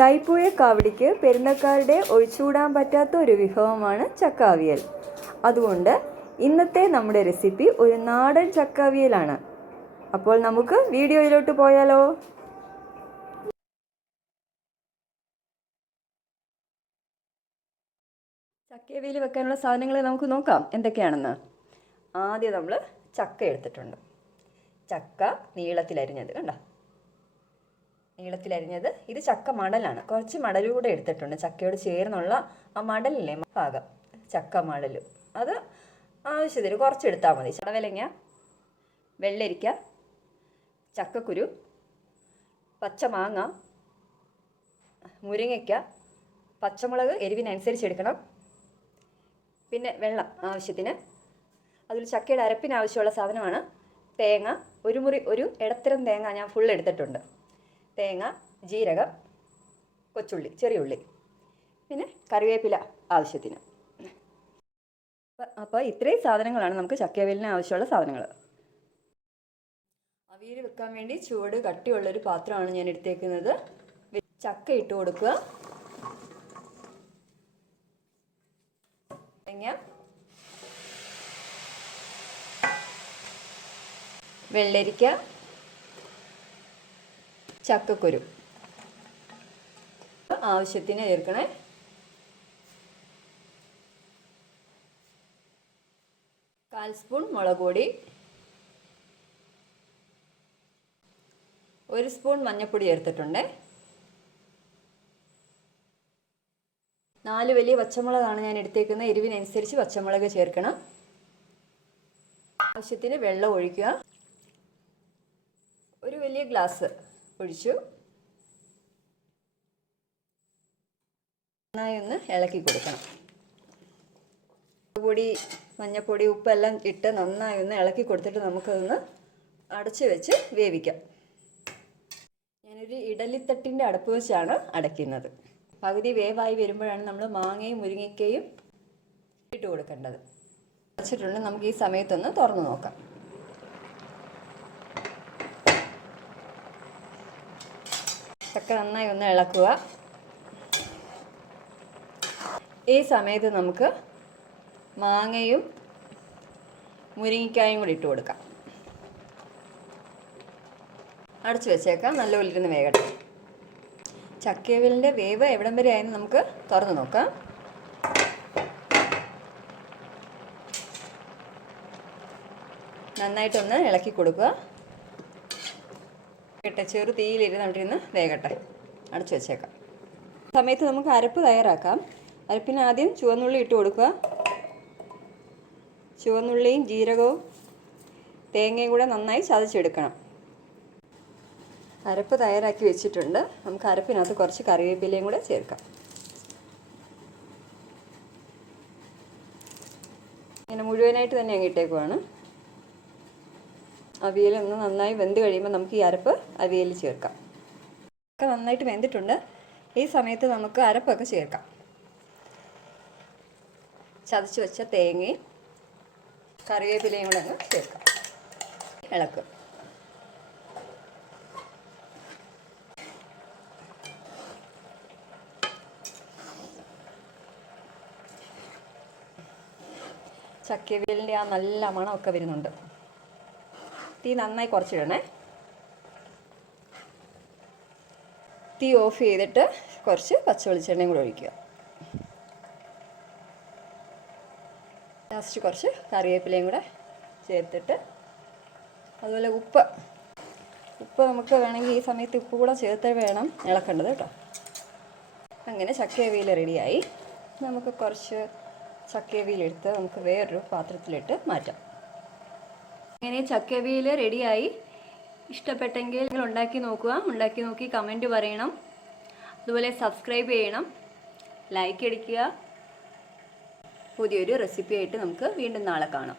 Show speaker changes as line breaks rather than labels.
തൈപ്പൂയ കാവടിക്ക് പെരുന്നക്കാരുടെ ഒഴിച്ചുകൂടാൻ പറ്റാത്ത ഒരു വിഭവമാണ് ചക്കാവിയൽ. അതുകൊണ്ട് ഇന്നത്തെ നമ്മുടെ റെസിപ്പി ഒരു നാടൻ ചക്കാവിയലാണ്. അപ്പോൾ നമുക്ക് വീഡിയോയിലോട്ട് പോയാലോ? ചക്കവിയൽ വെക്കാനുള്ള സാധനങ്ങൾ നമുക്ക് നോക്കാം. എന്തൊക്കെയാണെന്ന്? ആദ്യം നമ്മൾ ചക്ക എടുത്തിട്ടുണ്ട്. ചക്ക നീളത്തിലരിഞ്ഞത് കണ്ടോ? നീളത്തിലരിഞ്ഞത് ഇത് ചക്ക മടലാണ് കുറച്ച് മടലൂടെ എടുത്തിട്ടുണ്ട്. ചക്കയോട് ചേർന്നുള്ള ആ മടലില്ലേ ഭാഗം ചക്ക മടൽ അത് ആവശ്യത്തിന് കുറച്ച് എടുത്താൽ മതി. ചടവലങ്ങ വെള്ളരിക്ക ചക്കക്കുരു പച്ചമാങ്ങ മുരിങ്ങയ്ക്ക പച്ചമുളക് എരിവിനനുസരിച്ച് എടുക്കണം പിന്നെ വെള്ളം ആവശ്യത്തിന്. അതിൽ ചക്കയുടെ അരപ്പിന് ആവശ്യമുള്ള സാധനമാണ് തേങ്ങ. ഒരു മുറി ഒരു ഇടത്തരം തേങ്ങ ഞാൻ ഫുൾ എടുത്തിട്ടുണ്ട്. തേങ്ങ ജീരകം കൊച്ചുള്ളി ചെറിയ ഉള്ളി പിന്നെ കറിവേപ്പില ആവശ്യത്തിന്. അപ്പോൾ ഇത്രയും സാധനങ്ങളാണ് നമുക്ക് ചക്കവേലിന് ആവശ്യമുള്ള സാധനങ്ങൾ അവിയൽ വെക്കാൻ വേണ്ടി ചുവട് കട്ടിയുള്ളൊരു പാത്രമാണ് ഞാൻ എടുത്തേക്കുന്നത്. ചക്ക ഇട്ട് കൊടുക്കുക. തേങ്ങ. വെള്ളരിക്ക. ചക്കക്കുരു. ആവശ്യത്തിന് ചേർക്കണേ. കാൽ സ്പൂൺ മുളക് പൊടി. ഒരു സ്പൂൺ മഞ്ഞൾപ്പൊടി ചേർത്തിട്ടുണ്ട്. നാല് വലിയ പച്ചമുളകാണ് ഞാൻ എടുത്തേക്കുന്നത്. എരിവിനനുസരിച്ച് പച്ചമുളക് ചേർക്കണം. ആവശ്യത്തിന് വെള്ളം ഒഴിക്കുക. ഒരു വലിയ ഗ്ലാസ്. ഒഴിച്ചു നന്നായി ഒന്ന് ഇളക്കി കൊടുക്കണം. പൊടി മഞ്ഞപ്പൊടി ഉപ്പെല്ലാം ഇട്ട് നന്നായി ഒന്ന് ഇളക്കി കൊടുത്തിട്ട് നമുക്കതൊന്ന് അടച്ചു വെച്ച് വേവിക്കാം. ഞാനൊരു ഇഡലിത്തട്ടിന്റെ അടുപ്പ് വെച്ചാണ് അടയ്ക്കുന്നത്. പകുതി വേവായി വരുമ്പോഴാണ് നമ്മൾ മാങ്ങയും മുരിങ്ങയ്ക്കയും ഇട്ട് കൊടുക്കേണ്ടത്. വെച്ചിട്ടുണ്ട്. നമുക്ക് ഈ സമയത്തൊന്ന് തുറന്നു നോക്കാം. ചക്ക നന്നായി ഒന്ന് ഇളക്കുക. ഈ സമയത്ത് നമുക്ക് മാങ്ങയും മുരിങ്ങിക്കായും കൂടി ഇട്ട് കൊടുക്കാം. അടച്ചു വെച്ചേക്കാം. നല്ല ഉലിരുന്ന് വേകട്ടെ. ചക്കയവിലിന്റെ വേവ് എവിടം വരെ ആയെന്ന് നമുക്ക് തുറന്ന് നോക്കാം. നന്നായിട്ടൊന്ന് ഇളക്കി കൊടുക്കുക. കേട്ടെ ചെറു തീയിലിരുന്നോണ്ടിരുന്ന് വേകട്ടെ അടച്ചു വെച്ചേക്കാം. സമയത്ത് നമുക്ക് അരപ്പ് തയ്യാറാക്കാം. അരപ്പിന് ആദ്യം ചുവന്നുള്ളി ഇട്ട് കൊടുക്കുക. ചുവന്നുള്ളിയും ജീരകവും തേങ്ങയും കൂടെ നന്നായി ചതച്ചെടുക്കണം. അരപ്പ് തയ്യാറാക്കി വെച്ചിട്ടുണ്ട്. നമുക്ക് അരപ്പിനകത്ത് കുറച്ച് കറിവേപ്പിലയും കൂടെ ചേർക്കാം. ഇങ്ങനെ മുഴുവനായിട്ട് തന്നെ അങ്ങ് ഇട്ടേക്കുവാണ്. അവിയൽ ഒന്ന് നന്നായി വെന്ത് കഴിയുമ്പോൾ നമുക്ക് ഈ അരപ്പ് അവിയലിൽ ചേർക്കാം. ഒക്കെ നന്നായിട്ട് വെന്തിട്ടുണ്ട്. ഈ സമയത്ത് നമുക്ക് അരപ്പൊക്കെ ചേർക്കാം. ചതച്ച് വെച്ച തേങ്ങയും കറിവേപ്പിലയും കൂടെ അങ്ങ് ചേർക്കാം. ഇളക്കുക ചക്കവേലിന്റെ ആ നല്ല മണമൊക്കെ വരുന്നുണ്ട്. തീ നന്നായി കുറച്ചിടണേ. തീ ഓഫ് ചെയ്തിട്ട് കുറച്ച് പച്ച വെളിച്ചെണ്ണയും കൂടെ ഒഴിക്കുക. ലാസ്റ്റ് കുറച്ച് കറിവേപ്പിലയും കൂടെ ചേർത്തിട്ട് അതുപോലെ ഉപ്പ്. ഉപ്പ് നമുക്ക് വേണമെങ്കിൽ ഈ സമയത്ത് ഉപ്പ് കൂടെ ചേർത്ത് വേണം ഇളക്കേണ്ടത് കേട്ടോ. അങ്ങനെ ചക്കയവിയിൽ റെഡിയായി. നമുക്ക് കുറച്ച് ചക്കയവിയിലെടുത്ത് നമുക്ക് വേറൊരു പാത്രത്തിലിട്ട് മാറ്റാം. അങ്ങനെ ചക്കവിയിൽ റെഡിയായി. ഇഷ്ടപ്പെട്ടെങ്കിൽ നിങ്ങൾ ഉണ്ടാക്കി നോക്കുക. ഉണ്ടാക്കി നോക്കി കമന്റ് പറയണം. അതുപോലെ സബ്സ്ക്രൈബ് ചെയ്യണം. ലൈക്ക് അടിക്കുക. പുതിയൊരു റെസിപ്പി ആയിട്ട് നമുക്ക് വീണ്ടും നാളെ കാണാം.